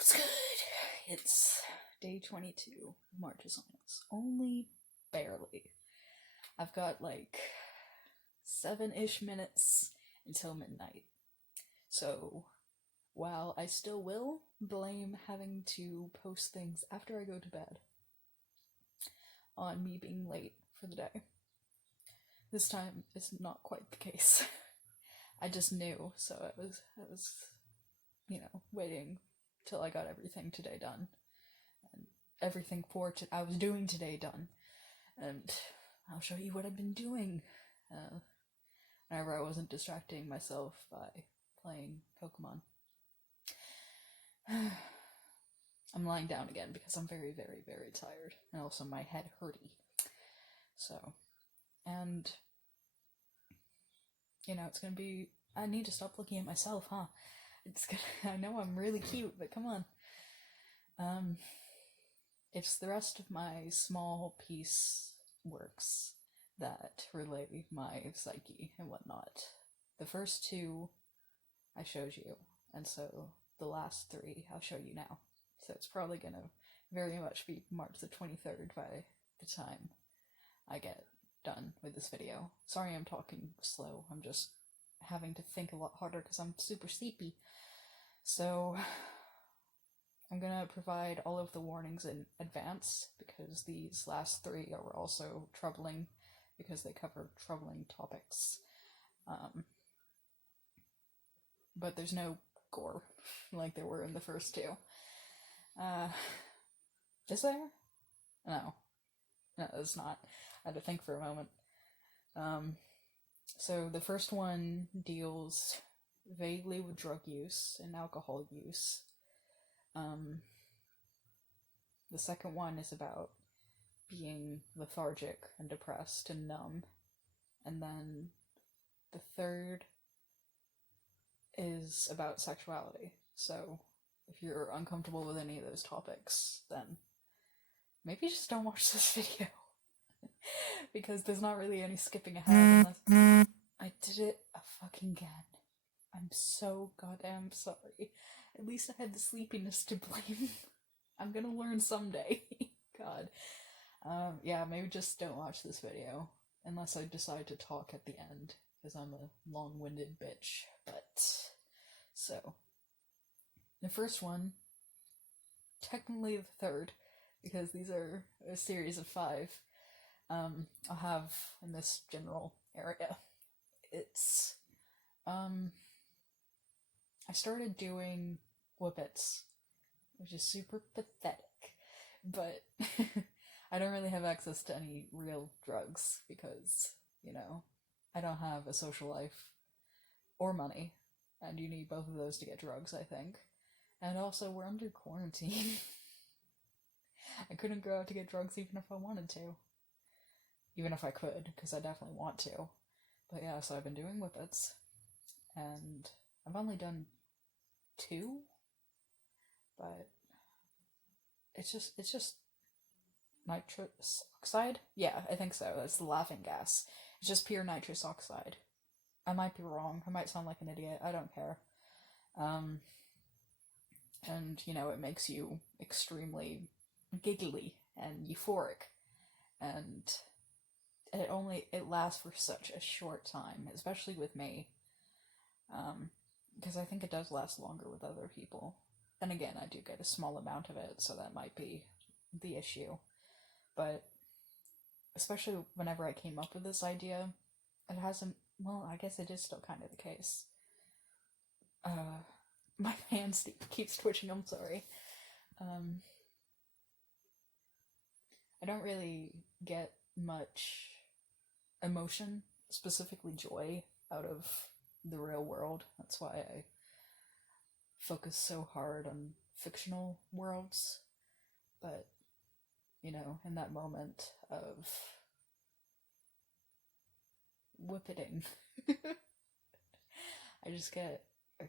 What's good? It's day 22, March's Annus. Only barely. I've got like 7-ish minutes until midnight. So, while I still will blame having to post things after I go to bed on me being late for the day, this time it's not quite the case. I just knew, so I was, waiting till I got everything today done. And everything I was doing today done. And I'll show you what I've been doing. Whenever I wasn't distracting myself by playing Pokemon. I'm lying down again because I'm very, very, very tired. And also my head hurty. So, and, it's gonna be, I need to stop looking at myself, huh? I know I'm really cute, but come on. It's the rest of my small piece works that relay my psyche and whatnot. The first two I showed you, and so the last three I'll show you now. So it's probably gonna very much be March the 23rd by the time I get done with this video. Sorry I'm talking slow, I'm just having to think a lot harder because I'm super sleepy. So I'm gonna provide all of the warnings in advance because these last three are also troubling because they cover troubling topics. But there's no gore like there were in the first two. Is there? No, there's not. I had to think for a moment. So the first one deals vaguely with drug use and alcohol use. The second one is about being lethargic and depressed and numb. And then the third is about sexuality. So if you're uncomfortable with any of those topics, then maybe just don't watch this video. Because there's not really any skipping ahead unless I did it fucking again. I'm so goddamn sorry. At least I had the sleepiness to blame. I'm gonna learn someday. God. Yeah, maybe just don't watch this video. Unless I decide to talk at the end. Because I'm a long-winded bitch. But, so. The first one, technically the third, because these are a series of 5, I'll have in this general area. It's, I started doing whippets, which is super pathetic, but I don't really have access to any real drugs because, I don't have a social life or money, and you need both of those to get drugs, I think. And also, we're under quarantine. I couldn't go out to get drugs even if I wanted to. Even if I could, because I definitely want to. But yeah, so I've been doing whippets, and I've only done 2, but it's just nitrous oxide? Yeah, I think so. That's the laughing gas. It's just pure nitrous oxide. I might be wrong. I might sound like an idiot. I don't care. And, it makes you extremely giggly and euphoric. And it lasts for such a short time, especially with me. Because I think it does last longer with other people. And again, I do get a small amount of it, so that might be the issue. But especially whenever I came up with this idea, it hasn't, well, I guess it is still kind of the case. My hand keeps twitching, I'm sorry. I don't really get much emotion, specifically joy, out of the real world. That's why I focus so hard on fictional worlds. But, in that moment of whipping, I just get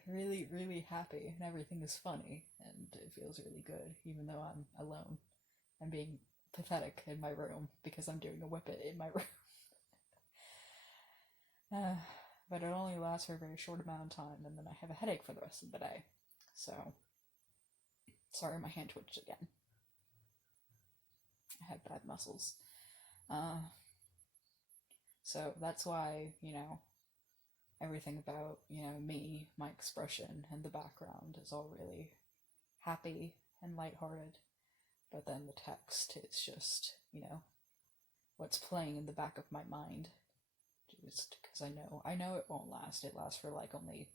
really, really happy and everything is funny and it feels really good, even though I'm alone. I'm being pathetic in my room because I'm doing a whippet in my room. But it only lasts for a very short amount of time and then I have a headache for the rest of the day. So, Sorry, my hand twitched again. I had bad muscles. So that's why, everything about, me, my expression, and the background is all really happy and lighthearted. But then the text is just, what's playing in the back of my mind. Just because I know it won't last. It lasts for like only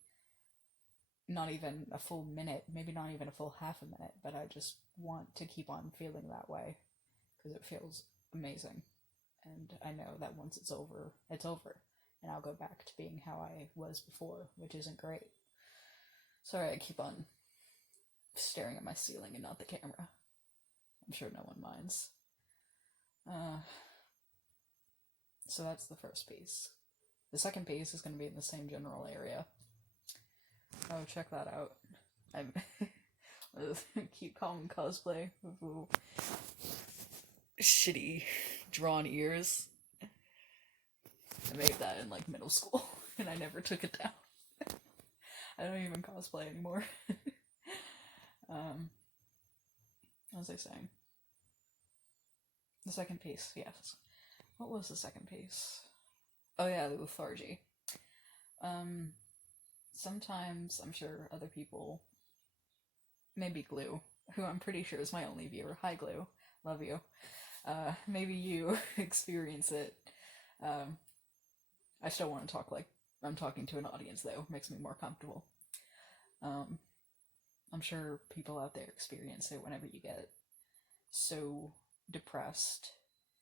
not even a full minute, maybe not even a full half a minute, but I just want to keep on feeling that way because it feels amazing. And I know that once it's over, and I'll go back to being how I was before, which isn't great. Sorry, I keep on staring at my ceiling and not the camera. I'm sure no one minds. So that's the first piece. The second piece is going to be in the same general area. Oh, check that out. I'm keep calling cosplay with little shitty drawn ears. I made that in like middle school and I never took it down. I don't even cosplay anymore. What was I saying? The second piece, yes. What was the second piece? Oh yeah, the lethargy. Sometimes I'm sure other people, maybe Glue, who I'm pretty sure is my only viewer. Hi Glue, love you. Maybe you experience it. I still want to talk like I'm talking to an audience though, makes me more comfortable. I'm sure people out there experience it whenever you get so depressed,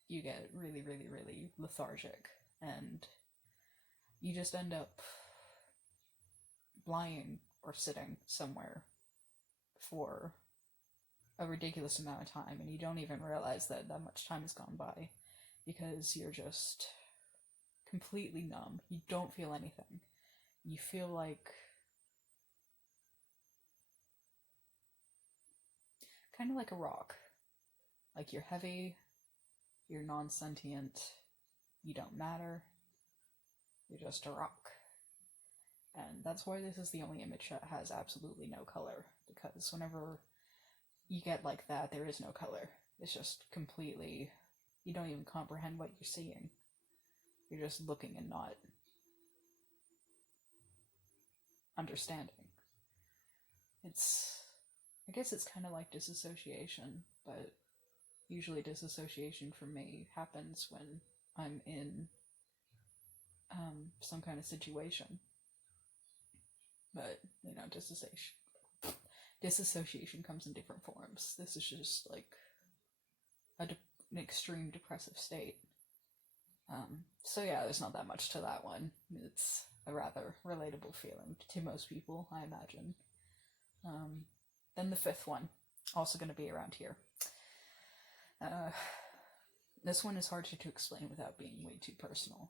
you get really, really, really lethargic, and you just end up lying or sitting somewhere for a ridiculous amount of time, and you don't even realize that much time has gone by because you're just completely numb. You don't feel anything. You feel like kind of like a rock. Like you're heavy, you're non-sentient, you don't matter, you're just a rock. And that's why this is the only image that has absolutely no color, because whenever you get like that, there is no color. It's just completely, you don't even comprehend what you're seeing. You're just looking and not understanding. I guess it's kind of like disassociation, but usually disassociation for me happens when I'm in some kind of situation. But, disassociation comes in different forms. This is just like an extreme depressive state. So yeah, there's not that much to that one. It's a rather relatable feeling to most people, I imagine. Then the fifth one, also going to be around here. This one is hard to explain without being way too personal.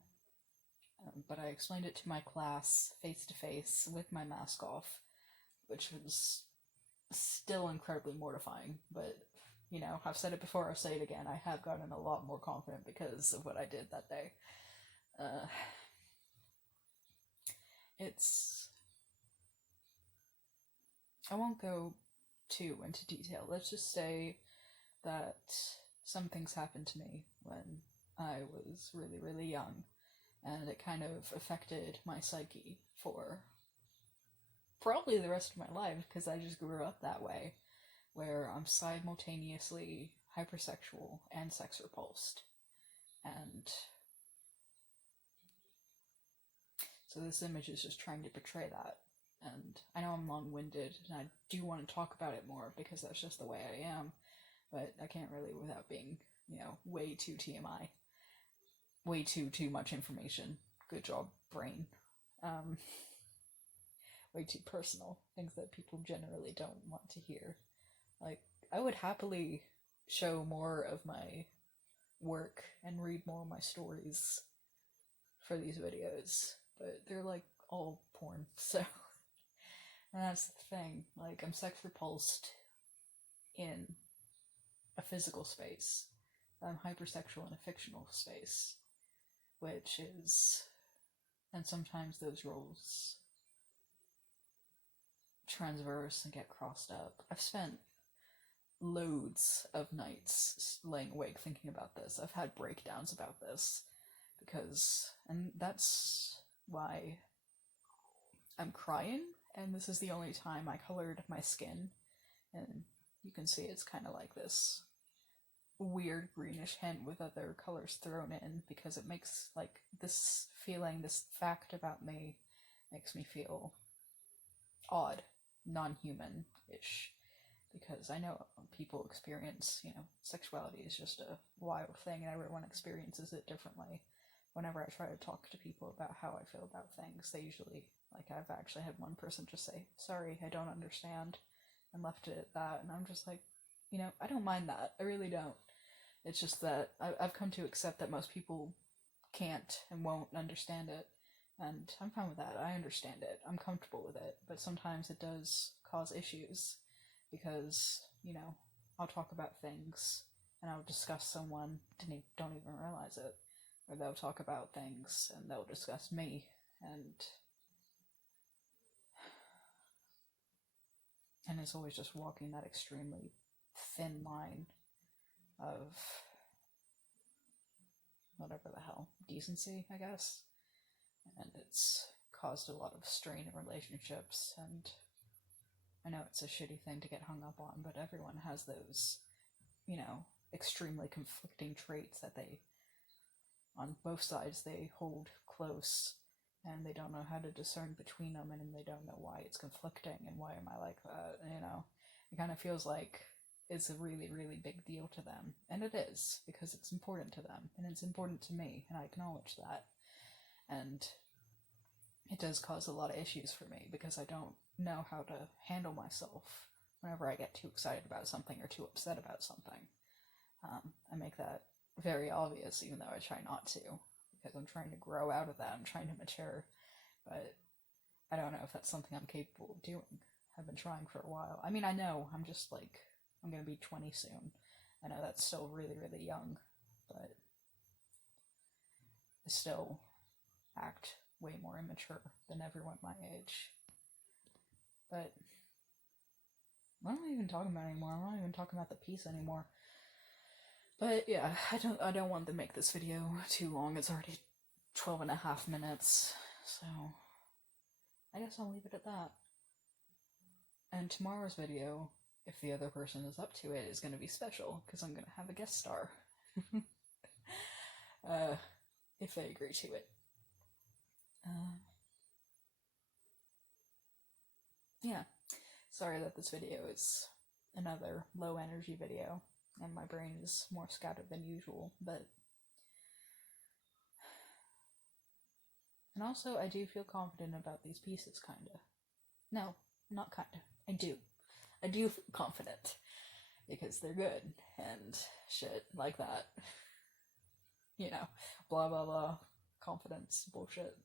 But I explained it to my class face to face with my mask off, which was still incredibly mortifying. But, I've said it before, I'll say it again. I have gotten a lot more confident because of what I did that day. I won't go too into detail. Let's just say that some things happened to me when I was really, really young, and it kind of affected my psyche for probably the rest of my life, because I just grew up that way, where I'm simultaneously hypersexual and sex repulsed. And so this image is just trying to portray that. And I know I'm long-winded, and I do want to talk about it more, because that's just the way I am, but I can't really without being, way too TMI. Way too much information. Good job, brain. Way too personal. Things that people generally don't want to hear. Like, I would happily show more of my work and read more of my stories for these videos, but they're like all porn, so and that's the thing. Like, I'm sex repulsed in a physical space. I'm hypersexual in a fictional space, which is, and sometimes those roles transverse and get crossed up. I've spent loads of nights laying awake thinking about this. I've had breakdowns about this and that's why I'm crying, and this is the only time I colored my skin, and you can see it's kind of like this weird greenish hint with other colors thrown in, because it makes, like, this feeling, this fact about me makes me feel odd, non-human-ish, because I know people experience, sexuality is just a wild thing, and everyone experiences it differently. Whenever I try to talk to people about how I feel about things, they usually, like, I've actually had one person just say, "Sorry, I don't understand," and left it at that, and I'm just like, I don't mind that. I really don't. It's just that I've come to accept that most people can't and won't understand it, and I'm fine with that. I understand it. I'm comfortable with it, but sometimes it does cause issues, because, I'll talk about things, and I'll discuss someone, don't even realize it, or they'll talk about things, and they'll discuss me, and it's always just walking that extremely thin line of whatever the hell, decency, I guess, and it's caused a lot of strain in relationships, and I know it's a shitty thing to get hung up on, but everyone has those, extremely conflicting traits that they, on both sides, they hold close, and they don't know how to discern between them, and they don't know why it's conflicting, and why am I like that, It kind of feels like it's a really, really big deal to them, and it is, because it's important to them, and it's important to me, and I acknowledge that, and it does cause a lot of issues for me, because I don't know how to handle myself whenever I get too excited about something or too upset about something. I make that very obvious, even though I try not to, because I'm trying to grow out of that, I'm trying to mature, but I don't know if that's something I'm capable of doing. I've been trying for a while. I mean, I know, I'm just like, I'm gonna be 20 soon. I know that's still really, really young, but I still act way more immature than everyone my age. But what am I even talking about anymore? I'm not even talking about the piece anymore. But yeah, I don't want to make this video too long. It's already 12 and a half minutes, so I guess I'll leave it at that. And tomorrow's video, if the other person is up to it, is going to be special, because I'm going to have a guest star. If they agree to it. Yeah, sorry that this video is another low energy video, and my brain is more scattered than usual, but... And also, I do feel confident about these pieces, kinda. No, not kinda. I do. I do feel confident, because they're good, and shit like that. Blah blah blah, confidence, bullshit.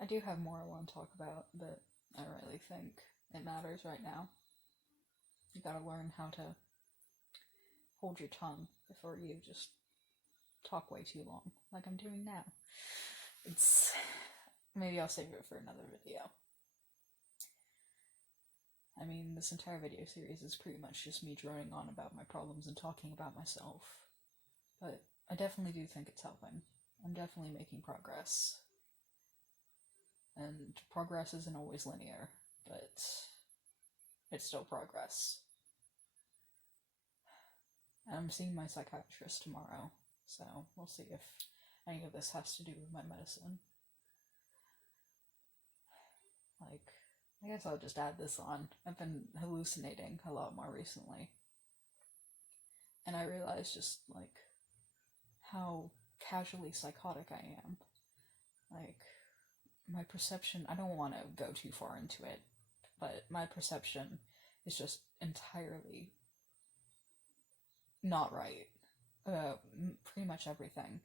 I do have more I want to talk about, but I don't really think it matters right now. You gotta learn how to hold your tongue before you just talk way too long, like I'm doing now. Maybe I'll save it for another video. I mean, this entire video series is pretty much just me droning on about my problems and talking about myself. But I definitely do think it's helping. I'm definitely making progress. And progress isn't always linear, but it's still progress. And I'm seeing my psychiatrist tomorrow, so we'll see if any of this has to do with my medicine. Like, I guess I'll just add this on. I've been hallucinating a lot more recently. And I realized just, like, how casually psychotic I am. Like, my perception, I don't want to go too far into it, but my perception is just entirely not right about pretty much everything.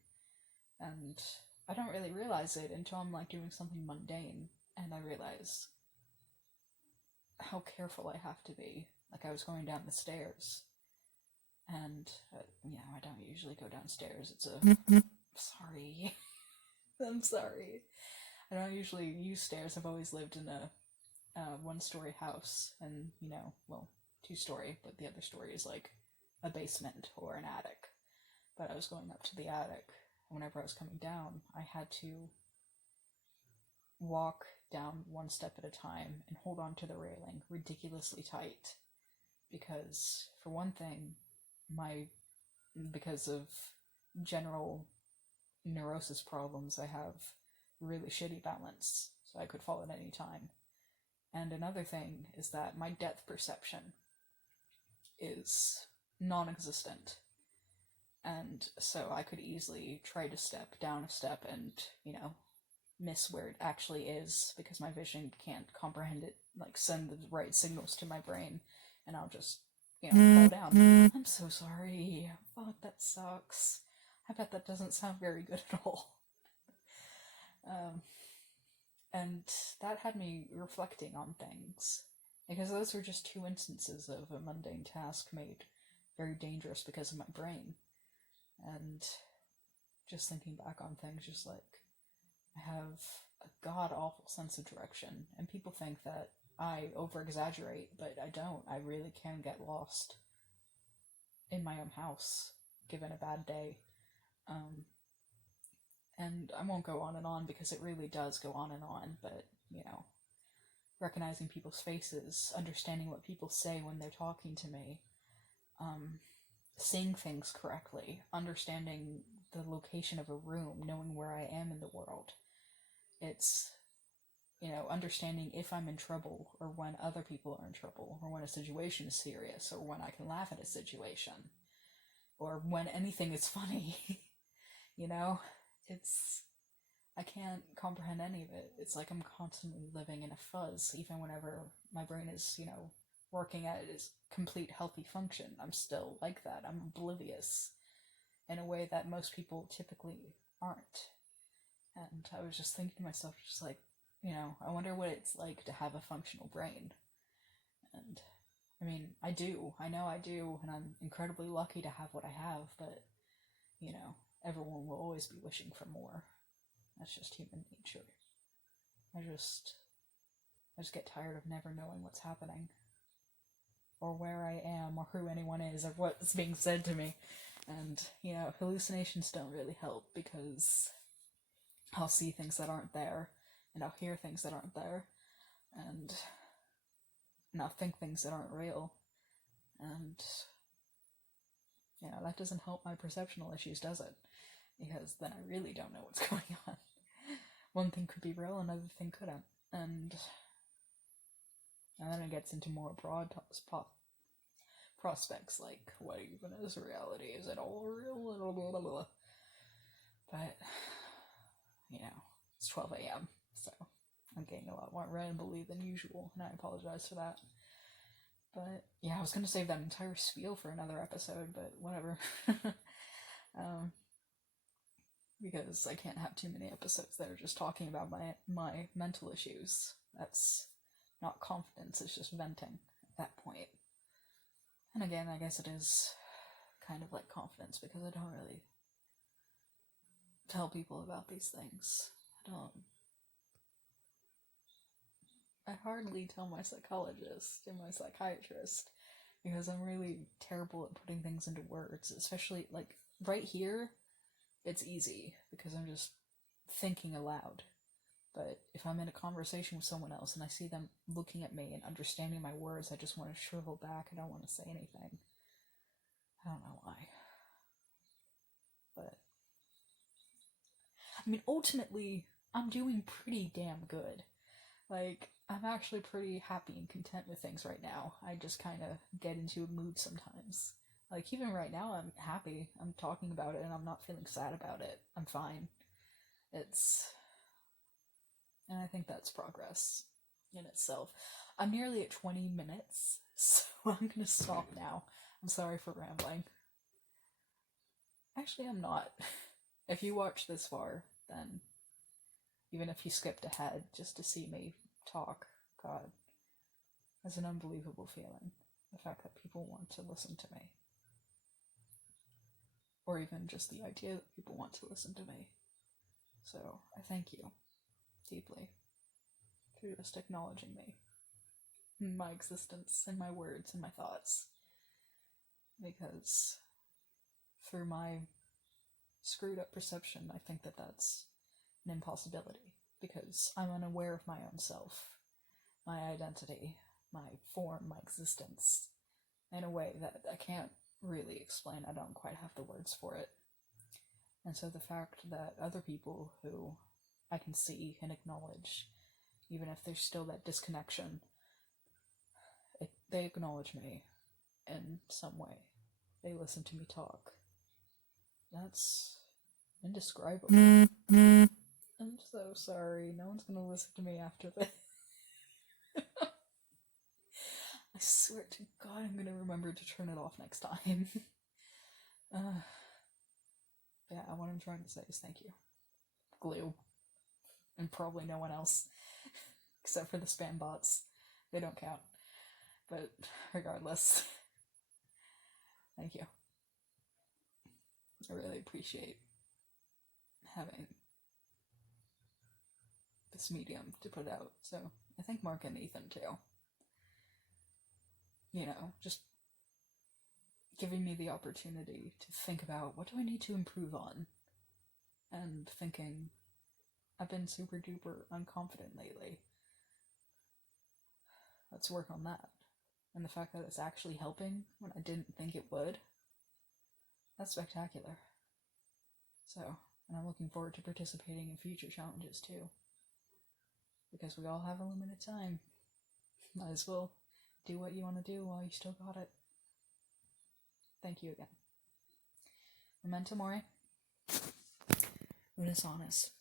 And I don't really realize it until I'm, like, doing something mundane, and I realize how careful I have to be. Like, I was going down the stairs, and, I don't usually go downstairs. It's a... Sorry. I'm sorry. I don't usually use stairs. I've always lived in a one-story house, and, well, two-story, but the other story is like a basement or an attic. But I was going up to the attic. Whenever I was coming down, I had to walk down one step at a time and hold on to the railing ridiculously tight. Because, for one thing, because of general neurosis problems, I have really shitty balance, so I could fall at any time. And another thing is that my depth perception is non-existent. And so I could easily try to step down a step and, miss where it actually is, because my vision can't comprehend it, like send the right signals to my brain, and I'll just, fall down. I'm so sorry. Fuck, that sucks. I bet that doesn't sound very good at all. And that had me reflecting on things, because those were just two instances of a mundane task made very dangerous because of my brain. And just thinking back on things, just like, I have a god-awful sense of direction, and people think that I over-exaggerate, but I don't. I really can get lost in my own house, given a bad day. And I won't go on and on, because it really does go on and on, but, recognizing people's faces, understanding what people say when they're talking to me, seeing things correctly, understanding the location of a room, knowing where I am in the world. It's, understanding if I'm in trouble, or when other people are in trouble, or when a situation is serious, or when I can laugh at a situation, or when anything is funny. I can't comprehend any of it. It's like I'm constantly living in a fuzz, even whenever my brain is, working at its complete healthy function. I'm still like that. I'm oblivious in a way that most people typically aren't. And I was just thinking to myself, just like, I wonder what it's like to have a functional brain. And, I mean, I do. I know I do, and I'm incredibly lucky to have what I have, but, everyone will always be wishing for more. That's just human nature. I just get tired of never knowing what's happening, or where I am, or who anyone is, or what's being said to me. And, hallucinations don't really help, because I'll see things that aren't there, and I'll hear things that aren't there, and I'll think things that aren't real. And, that doesn't help my perceptual issues, does it? Because then I really don't know what's going on. One thing could be real, another thing couldn't. And then it gets into more broad prospects, like, what even is reality? Is it all real? Blah, blah, blah, blah. But, it's 12 a.m., so I'm getting a lot more rambly than usual, and I apologize for that. But, yeah, I was going to save that entire spiel for another episode, but whatever. Because I can't have too many episodes that are just talking about my mental issues. That's not confidence, it's just venting at that point. And again, I guess it is kind of like confidence, because I don't really tell people about these things. I hardly tell my psychologist and my psychiatrist, because I'm really terrible at putting things into words, especially, like, right here, it's easy, because I'm just thinking aloud. But if I'm in a conversation with someone else and I see them looking at me and understanding my words, I just want to shrivel back. I don't want to say anything. I don't know why. But, I mean, ultimately, I'm doing pretty damn good. Like, I'm actually pretty happy and content with things right now. I just kind of get into a mood sometimes. Like, even right now, I'm happy. I'm talking about it, and I'm not feeling sad about it. I'm fine. And I think that's progress in itself. I'm nearly at 20 minutes, so I'm gonna stop now. I'm sorry for rambling. Actually, I'm not. If you watch this far, then even if you skipped ahead just to see me talk, God, that's an unbelievable feeling. The fact that people want to listen to me. Or even just the idea that people want to listen to me. So I thank you deeply for just acknowledging me, my existence, and my words and my thoughts. Because through my screwed up perception, I think that that's an impossibility. Because I'm unaware of my own self, my identity, my form, my existence, in a way that I can't really explain. I don't quite have the words for it. And so the fact that other people who I can see and acknowledge, even if there's still that disconnection, they acknowledge me in some way. They listen to me talk. That's indescribable. I'm so sorry. No one's gonna listen to me after this. I swear to God, I'm gonna remember to turn it off next time. Yeah, what I'm trying to say is thank you. Glue. And probably no one else. Except for the spam bots. They don't count. But regardless, thank you. I really appreciate having this medium to put out. So I thank Mark and Ethan too. You know, just giving me the opportunity to think about what do I need to improve on. And thinking, I've been super duper unconfident lately. Let's work on that. And the fact that it's actually helping when I didn't think it would, that's spectacular. So, and I'm looking forward to participating in future challenges too. Because we all have a limited time. Might as well do what you want to do while you still got it. Thank you again. Memento Mori. Unus Annus.